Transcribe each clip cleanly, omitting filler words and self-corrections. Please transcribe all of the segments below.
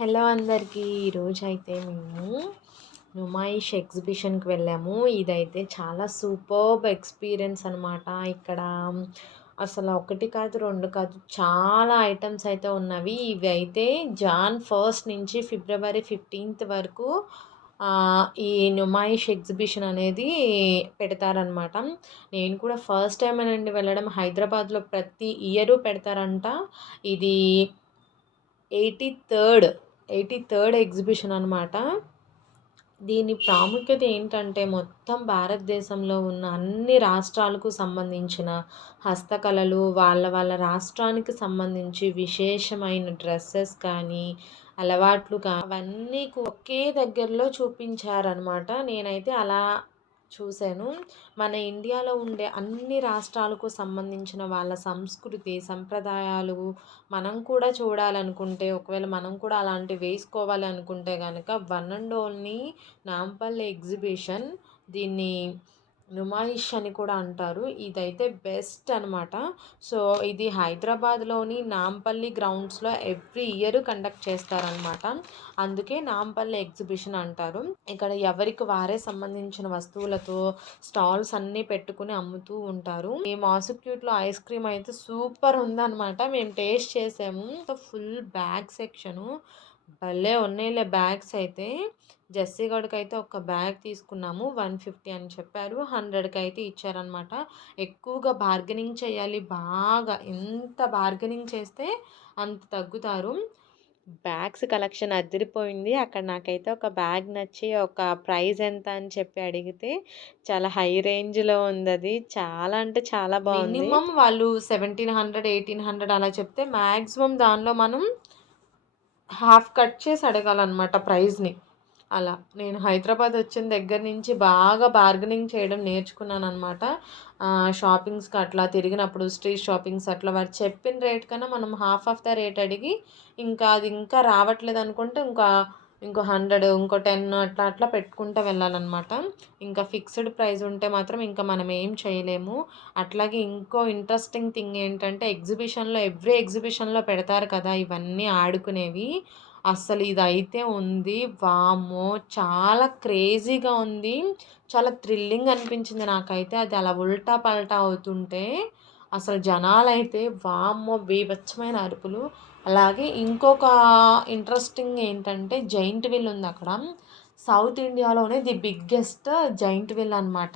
Hello అందరికీ. ఈరోజైతే మేము నుమాయిష్ ఎగ్జిబిషన్‌కి వెళ్ళాము. ఇదైతే చాలా సూపర్బ్ ఎక్స్‌పీరియన్స్ అనమాట. ఇక్కడ అసలు 1 కాదు, 2 కాదు చాలా ఐటెమ్స్ అయితే ఉన్నవి. ఇవి అయితే జాన్ 1 నుంచి ఫిబ్రవరి 15 వరకు ఈ నుమాయిష్ ఎగ్జిబిషన్ అనేది పెడతారనమాట. నేను కూడా ఫస్ట్ టైమేనండి వెళ్ళడం. హైదరాబాద్‌లో ప్రతి ఇయరు పెడతారంట. ఇది 83rd ఎగ్జిబిషన్ అనమాట. దీని ప్రాముఖ్యత ఏంటంటే మొత్తం భారతదేశంలో ఉన్న అన్ని రాష్ట్రాలకు సంబంధించిన హస్తకళలు, వాళ్ళ రాష్ట్రానికి సంబంధించి విశేషమైన డ్రెస్సెస్ కానీ, అలవాట్లు అవన్నీ ఒకే దగ్గరలో చూపించారనమాట. నేనైతే అలా చూశాను. మన ఇండియాలో ఉండే అన్ని రాష్ట్రాలకు సంబంధించిన వాళ్ళ సంస్కృతి, సంప్రదాయాలు మనం కూడా చూడాలనుకుంటే, ఒకవేళ మనం కూడా అలాంటివి వేసుకోవాలి అనుకుంటే గనక one and only Nampally exhibition. దీన్ని నుమాయిష్ అని కూడా అంటారు. ఇదైతే బెస్ట్ అనమాట. సో ఇది హైదరాబాద్లోని నాంపల్లి గ్రౌండ్స్లో ఎవ్రీ ఇయర్ కండక్ట్ చేస్తారనమాట. అందుకే నాంపల్లి ఎగ్జిబిషన్ అంటారు. ఇక్కడ ఎవరికి వారే సంబంధించిన వస్తువులతో స్టాల్స్ అన్నీ పెట్టుకుని అమ్ముతూ ఉంటారు. ఈ మాసుక్యూట్లో ఐస్ క్రీమ్ అయితే సూపర్ ఉందనమాట. మేము టేస్ట్ చేసాము. ఫుల్ బ్యాగ్ సెక్షను భలే ఉన్నాయిలే బ్యాగ్స్ అయితే. జెస్సీ గడికి అయితే ఒక బ్యాగ్ తీసుకున్నాము. 150 అని చెప్పారు. 100కి అయితే ఇచ్చారనమాట. ఎక్కువగా బార్గెనింగ్ చేయాలి. బాగా ఎంత బార్గెనింగ్ చేస్తే అంత తగ్గుతారు. బ్యాగ్స్ కలెక్షన్ అదిరిపోయింది. అక్కడ నాకైతే ఒక బ్యాగ్ నచ్చి ఒక ప్రైస్ ఎంత అని చెప్పి అడిగితే చాలా హై రేంజ్‌లో ఉందది. చాలా అంటే చాలా బాగుంది. మినిమమ్ వాళ్ళు 1700, 1800 అలా చెప్తే మాక్సిమం దానిలో మనం హాఫ్ కట్ చేసి అడగాలన్నమాట ప్రైస్‌ని. అలా నేను హైదరాబాద్ వచ్చిన దగ్గర నుంచి బాగా బార్గెనింగ్ చేయడం నేర్చుకున్నాననమాట. షాపింగ్స్‌కి అట్లా తిరిగినప్పుడు స్ట్రీట్ షాపింగ్స్ అట్లా వారు చెప్పిన రేట్ కన్నా మనం హాఫ్ ఆఫ్ ద రేట్ అడిగి ఇంకా అది ఇంకా రావట్లేదు అనుకుంటే ఇంకో 100 ఇంకో 10 అట్లా అట్లా పెట్టుకుంటూ వెళ్ళాలన్నమాట. ఇంకా ఫిక్స్డ్ ప్రైస్ ఉంటే మాత్రం ఇంకా మనం ఏం చేయలేము. అట్లాగే ఇంకో ఇంట్రెస్టింగ్ థింగ్ ఏంటంటే ఎవ్రీ ఎగ్జిబిషన్‌లో పెడతారు కదా ఇవన్నీ ఆడుకునేవి. అస్సలు ఇదైతే ఉంది. వామ్మో! చాలా క్రేజీగా ఉంది. చాలా థ్రిల్లింగ్ అనిపించింది నాకైతే. అది అలా ఉల్టా పల్టా అవుతుంటే అసలు జనాలైతే వామ్మో! బీభత్సమైన అరుపులు. అలాగే ఇంకొక ఇంట్రెస్టింగ్ ఏంటంటే జైంట్ వీల్ ఉంది అక్కడ. సౌత్ ఇండియాలోనే ది బిగ్గెస్ట్ జైంట్ వీల్ అనమాట.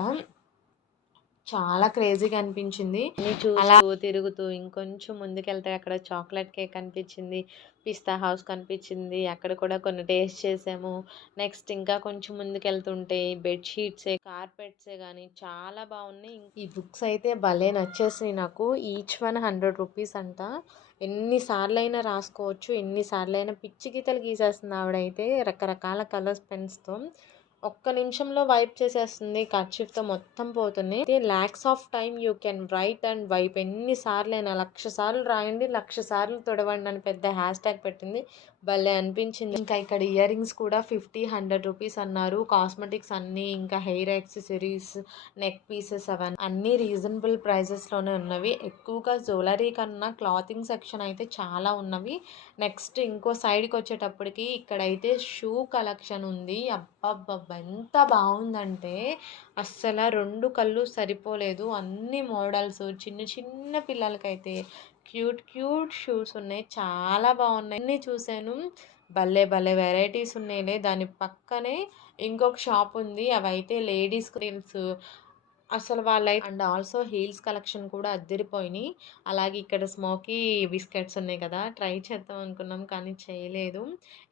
చాలా క్రేజీగా అనిపించింది. అలా తిరుగుతూ ఇంకొంచెం ముందుకెళ్తే అక్కడ చాక్లెట్ కేక్ కనిపించింది. పిస్తా హౌస్ కనిపించింది. అక్కడ కూడా కొన్ని టేస్ట్ చేసాము. నెక్స్ట్ ఇంకా కొంచెం ముందుకెళ్తుంటే బెడ్‌షీట్సే, కార్పెట్సే గానీ చాలా బాగున్నాయి. ఈ బుక్స్ అయితే భలే నచ్చేసినాయి నాకు. ఈచ్ వన్ 100 రూపీస్ అంట. ఎన్ని సార్లైనా రాసుకోవచ్చు. ఎన్ని సార్లైనా పిచ్చి గీతలు గీసేస్తుంది ఆవిడైతే రకరకాల కలర్స్ పెన్స్‌తో. ఒక్క నిమిషంలో వైప్ చేసేస్తుంది. కర్చీఫ్‌తో మొత్తం పోతున్నాయి. అయితే lots of time you can write and wipe. ఎన్ని సార్లైనా 1,00,000 సార్లు రాయండి, 1,00,000 సార్లు తుడవండి అని పెద్ద హ్యాష్ ట్యాగ్ పెట్టింది. భలే అనిపించింది. ఇంకా ఇక్కడ ఇయర్ రింగ్స్ కూడా 50, 100 రూపీస్ అన్నారు. కాస్మెటిక్స్ అన్నీ, ఇంకా హెయిర్ యాక్సెసరీస్, నెక్ పీసెస్ అవన్నీ అన్నీ రీజనబుల్ ప్రైజెస్‌లోనే ఉన్నవి. ఎక్కువగా జ్యువెలరీ కన్నా క్లాతింగ్ సెక్షన్ అయితే చాలా ఉన్నవి. నెక్స్ట్ ఇంకో సైడ్‌కి వచ్చేటప్పటికి ఇక్కడైతే షూ కలెక్షన్ ఉంది. అబ్బబ్బబ్బా! ఎంత బాగుందంటే అస్సల 2 కళ్ళు సరిపోలేదు. అన్ని మోడల్స్ చిన్న చిన్న పిల్లలకైతే క్యూట్ క్యూట్ షూస్ ఉన్నాయి. చాలా బాగున్నాయి. అన్నీ చూసాను. భలే భలే వెరైటీస్ ఉన్నాయిలే. దాని పక్కనే ఇంకొక షాప్ ఉంది. అవైతే లేడీస్ క్రీమ్స్ అసలు అండ్ ఆల్సో హీల్స్ కలెక్షన్ కూడా అద్దిరిపోయినాయి. అలాగే ఇక్కడ స్మోకీ బిస్కెట్స్ ఉన్నాయి కదా! ట్రై చేద్దాం అనుకున్నాం కానీ చేయలేదు.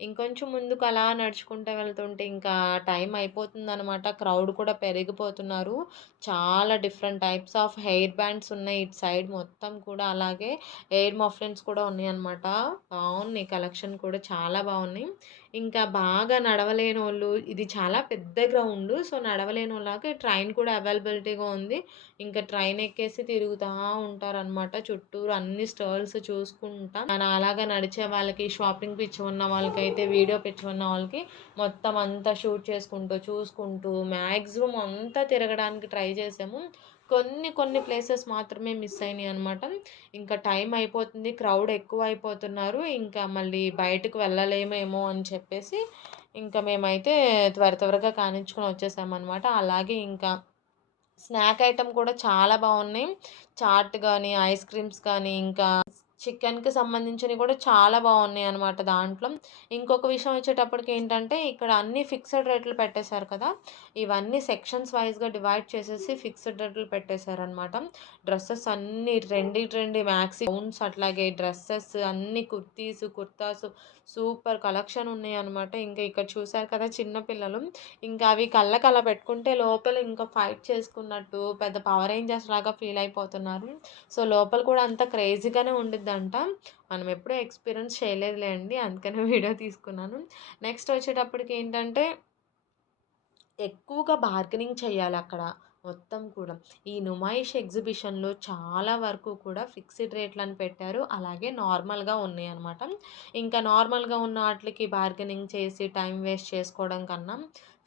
ఇంకొంచెం ముందుకు అలా నడుచుకుంటూ వెళ్తుంటే ఇంకా టైం అయిపోతుందనమాట. క్రౌడ్ కూడా పెరిగిపోతున్నారు. చాలా different types of hair bands ఉన్నాయి ఇటు సైడ్ మొత్తం కూడా. అలాగే ఎయిర్ మఫ్లిన్స్ కూడా ఉన్నాయన్నమాట. బాగున్నాయి కలెక్షన్ కూడా చాలా బాగున్నాయి. ఇంకా బాగా నడవలేనోళ్ళు ఇది చాలా పెద్ద గ్రౌండు. సో, నడవలేనోళ్ళకి ట్రైన్ కూడా అవైలబిలిటీగా ఉంది. ఇంకా ట్రైన్ ఎక్కేసి తిరుగుతా ఉంటారనమాట. చుట్టూరు అన్ని స్టాల్స్ చూసుకుంటా. అలాగా నడిచే వాళ్ళకి, షాపింగ్ పిచ్చి ఉన్న వాళ్ళకైతే, వీడియో పిచ్చి ఉన్న వాళ్ళకి మొత్తం అంతా షూట్ చేసుకుంటూ, చూసుకుంటూ మ్యాక్సిమం అంతా తిరగడానికి ట్రై చేసాము. కొన్ని ప్లేసెస్ మాత్రమే మిస్ అయినాయి అనమాట. ఇంకా టైం అయిపోతుంది, క్రౌడ్ ఎక్కువ అయిపోతున్నారు. ఇంకా మళ్ళీ బయటకు వెళ్ళలేమేమో అని చెప్పేసి ఇంకా మేమైతే త్వరగా కానిచ్చుకొని వచ్చేసామనమాట. అలాగే ఇంకా స్నాక్ ఐటెమ్ కూడా చాలా బాగున్నాయి. చాట్ కానీ, ఐస్ క్రీమ్స్ కానీ, ఇంకా చికెన్‌కి సంబంధించినవి కూడా చాలా బాగున్నాయన్నమాట దాంట్లో. ఇంకొక విషయం వచ్చేటప్పటికి ఏంటంటే, ఇక్కడ అన్నీ ఫిక్స్డ్ రేట్లు పెట్టేశారు కదా! ఇవన్నీ సెక్షన్స్ వైస్‌గా డివైడ్ చేసేసి ఫిక్స్డ్ రేట్లు పెట్టేశారనమాట. డ్రెసెస్ అన్నీ ట్రెండీ మ్యాక్సీ గౌన్స్, అట్లాగే డ్రెసెస్ అన్నీ కుర్తాస్ సూపర్ కలెక్షన్ ఉన్నాయన్నమాట. ఇంకా ఇక్కడ చూసారు కదా చిన్న పిల్లలు, ఇంకా అవి కళ్ళకి అలా పెట్టుకుంటే లోపల ఇంకా ఫైట్ చేసుకున్నట్టు పెద్ద పవర్ రేంజర్స్ లాగా ఫీల్ అయిపోతున్నారు. సో, లోపల కూడా అంతా క్రేజీగానే ఉండిద్దంట. మనం ఎప్పుడూ ఎక్స్‌పీరియన్స్ చేయలేదులేండి. అందుకనే వీడియో తీసుకున్నాను. నెక్స్ట్ వచ్చేటప్పటికి ఏంటంటే, ఎక్కువగా బార్గెనింగ్ చేయాలక్కడ మొత్తం కూడా. ఈ నుమాయిష్ ఎగ్జిబిషన్‌లో చాలా వరకు కూడా ఫిక్స్డ్ రేట్లని పెట్టారు. అలాగే నార్మల్‌గా ఉన్నాయన్నమాట. ఇంకా నార్మల్‌గా ఉన్న ఆటిలకి బార్గెనింగ్ చేసి టైం వేస్ట్ చేసుకోవడం కన్నా,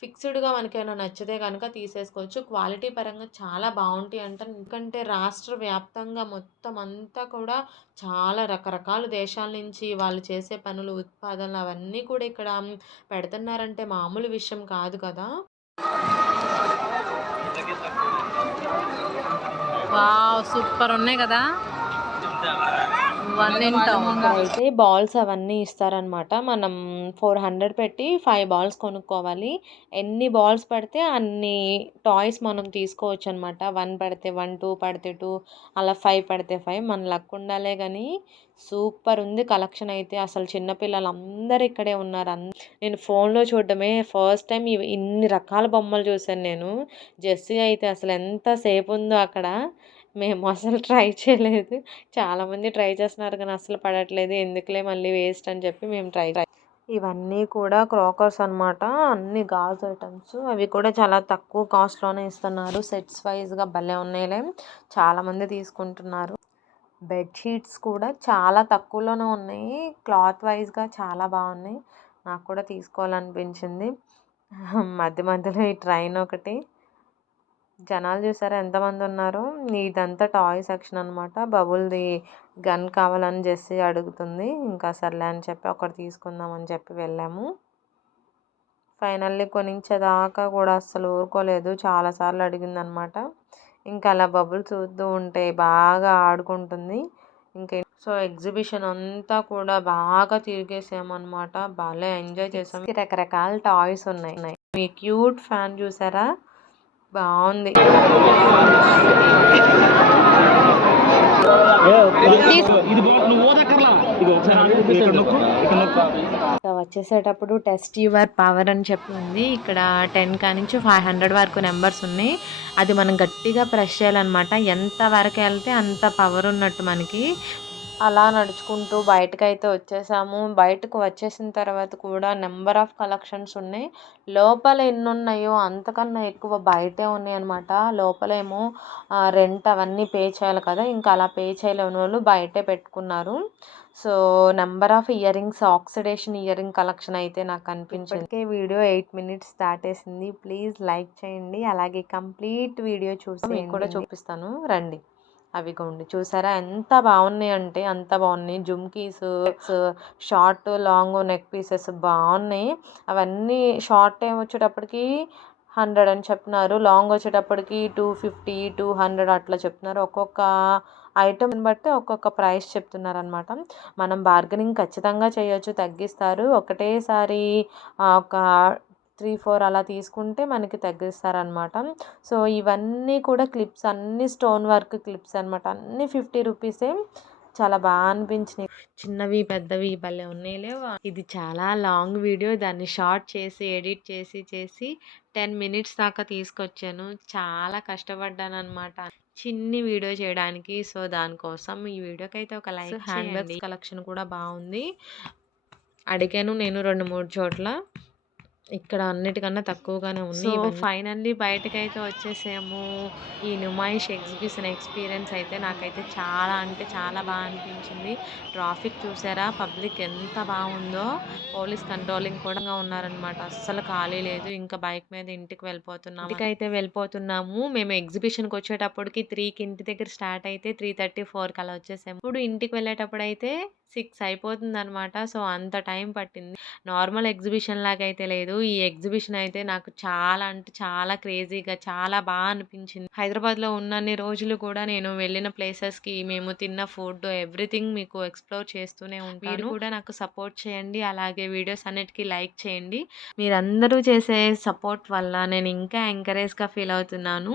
ఫిక్స్‌డ్‌గా మనకేమైనా నచ్చితే గనక తీసేసుకోవచ్చు. క్వాలిటీ పరంగా చాలా బావుంటాయంట. ఎందుకంటే రాష్ట్ర వ్యాప్తంగా మొత్తం అంతా కూడా చాలా రకరకాల దేశాల నుంచి వాళ్ళు చేసే పనులు, ఉత్పాదనలు అవన్నీ కూడా ఇక్కడ పెడుతున్నారంటే మామూలు విషయం కాదు కదా! వావ్! సూపర్ ఉన్నాయి కదా! ఇక్కడైతే బాల్స్ అవన్నీ ఇస్తారనమాట. మనం 400 పెట్టి 5 బాల్స్ కొనుక్కోవాలి. ఎన్ని బాల్స్ పడితే అన్ని టాయ్స్ మనం తీసుకోవచ్చనమాట. 1 పడితే 1, 2 పడితే 2, అలా 5 పడితే 5 మన లక్ ఉండాలే గానీ సూపర్ ఉంది కలెక్షన్ అయితే. అసలు చిన్న పిల్లలందరూ ఇక్కడే ఉన్నారు. నేను ఫోన్‌లో చూడడమే ఫస్ట్ టైమ్ ఇన్ని రకాల బొమ్మలు చూసాను నేను. జెస్సీ అయితే అసలు ఎంత సేపుందో అక్కడ. మేము అసలు ట్రై చేయలేదు. చాలామంది ట్రై చేస్తున్నారు కానీ అస్సలు పడట్లేదు. ఎందుకులే మళ్ళీ వేస్ట్ అని చెప్పి మేము ఇవన్నీ కూడా క్రాకర్స్ అనమాట. అన్ని గాజు ఐటెమ్స్. అవి కూడా చాలా తక్కువ కాస్ట్‌లోనే ఇస్తున్నారు. సెట్స్ వైస్‌గా భలే ఉన్నాయిలే. చాలామంది తీసుకుంటున్నారు. బెడ్‌షీట్స్ కూడా చాలా తక్కువలోనే ఉన్నాయి. క్లాత్ వైస్‌గా చాలా బాగున్నాయి. నాకు కూడా తీసుకోవాలనిపించింది. మధ్యలో ఈ ట్రైన్ ఒకటి. జనాలు చూసారా ఎంతమంది ఉన్నారో. ఇదంతా టాయ్ సెక్షన్ అనమాట. బబుల్‌ది గన్ కావాలని జెస్సీ అడుగుతుంది. ఇంకా సర్లే అని చెప్పి ఒకటి తీసుకుందాం అని చెప్పి వెళ్ళాము. ఫైనల్లీ కొనించేదాకా కూడా అస్సలు ఊరుకోలేదు. చాలా సార్లు అడిగిందనమాట. ఇంకా అలా బబుల్స్ చూస్తూ ఉంటే బాగా ఆడుకుంటుంది. సో, ఎగ్జిబిషన్ అంతా కూడా బాగా తిరిగేసామనమాట. భలే ఎంజాయ్ చేసాం. రకరకాల టాయ్స్ ఉన్నాయి. మీ క్యూట్ ఫ్యాన్ చూసారా? బాగుంది. వచ్చేసేటప్పుడు టెస్ట్ యువర్ పవర్ అని చెప్పి ఉంది. ఇక్కడ 10 కానించి 500 వరకు నెంబర్స్ ఉన్నాయి. అది మనం గట్టిగా ప్రెస్ చేయాలన్నమాట. ఎంత వరకు వెళ్తే అంత పవర్ ఉన్నట్టు మనకి. అలా నడుచుకుంటూ బయటకైతే వచ్చేసాము. బయటకు వచ్చేసిన తర్వాత కూడా నెంబర్ ఆఫ్ కలెక్షన్స్ ఉన్నాయి. లోపల ఎన్నున్నాయో అంతకన్నా ఎక్కువ బయటే ఉన్నాయన్నమాట. లోపలేమో రెంట్ అవన్నీ పే చేయాలి కదా! ఇంకా అలా పే చేయలేనోళ్ళు బయటే పెట్టుకున్నారు. So, number of earrings, oxidation earring collection అయితే నాకు కనిపించింది. ఇప్పటికే వీడియో 8 మినిట్స్ దాటేసింది. ప్లీజ్ లైక్ చేయండి. అలాగే కంప్లీట్ వీడియో చూసి మీకు కూడా చూపిస్తాను రండి. అవిగోండి చూసారా ఎంత బాగున్నాయంటే అంత బాగున్నాయి. Jhumkis, short, long neck pieces బాగున్నాయి. అవన్నీ షార్ట్ టైం వచ్చేటప్పటికి 100 అని చెప్తున్నారు. లాంగ్ వచ్చేటప్పటికి 250, 200 అట్లా చెప్తున్నారు. ఒక్కొక్క ఐటెంని బట్టి ఒక్కొక్క ప్రైస్ చెప్తున్నారనమాట. మనం బార్గెనింగ్ ఖచ్చితంగా చేయొచ్చు, తగ్గిస్తారు. ఒకటేసారి ఒక 3, 4 అలా తీసుకుంటే మనకి తగ్గిస్తారనమాట. సో, ఇవన్నీ కూడా క్లిప్స్, అన్నీ స్టోన్ వర్క్ క్లిప్స్ అనమాట. అన్నీ 50 రూపీసే. చాలా బాగా అనిపించినాయి. చిన్నవి పెద్దవి భలే ఉన్నాయిలే. ఇది చాలా లాంగ్ వీడియో. దాన్ని షార్ట్ చేసి ఎడిట్ చేసి 10 మినిట్స్ దాకా తీసుకొచ్చాను. చాలా కష్టపడ్డాను అనమాట చిన్ని వీడియో చేయడానికి. సో, దానికోసం ఈ వీడియోకి అయితే ఒక లైక్ చేయండి. హ్యాండ్ బ్యాగ్స్ కలెక్షన్ కూడా బాగుంది. అడిగాను నేను 2, 3 చోట్ల. ఇక్కడ అన్నిటికన్నా తక్కువగానే సో ఉన్నాయి ఇవన్నీ. ఫైనల్లీ బయటకైతే వచ్చేసాము. ఈ నుమాయిష్ ఎగ్జిబిషన్ ఎక్స్‌పీరియన్స్ అయితే నాకైతే చాలా అంటే చాలా అనిపించింది. ట్రాఫిక్ చూసారా? పబ్లిక్ ఎంత బావుందో. పోలీస్ కంట్రోలింగ్ కూడా ఉన్నారనమాట. అస్సలు ఖాళీ లేదు. ఇంకా బైక్ మీద ఇంటికి వెళ్ళిపోతున్నాము. ఇంటికైతే వెళ్ళిపోతున్నాము. మేము ఎగ్జిబిషన్‌కొచ్చేటప్పటికి 3కి ఇంటి దగ్గర స్టార్ట్ అయితే 3:30, 4కి అలా వచ్చేసాము. ఇప్పుడు ఇంటికి వెళ్ళేటప్పుడైతే 6 అయిపోతుందనమాట. సో, అంత టైం పట్టింది. నార్మల్ ఎగ్జిబిషన్ లాగైతే లేదు. ఈ ఎగ్జిబిషన్ అయితే నాకు చాలా అంటే చాలా క్రేజీగా చాలా అనిపించింది. హైదరాబాద్‌లో ఉన్నన్ని రోజులు కూడా నేను వెళ్ళిన ప్లేసెస్‌కి, మేము తిన్న ఫుడ్ ఎవ్రీథింగ్ మీకు ఎక్స్‌ప్లోర్ చేస్తూనే ఉంటాను. మీరు కూడా నాకు సపోర్ట్ చేయండి. అలాగే వీడియోస్ అన్నిటికి లైక్ చేయండి. మీరందరూ చేసే సపోర్ట్ వల్ల నేను ఇంకా ఎంకరేజ్‌గా ఫీల్ అవుతున్నాను.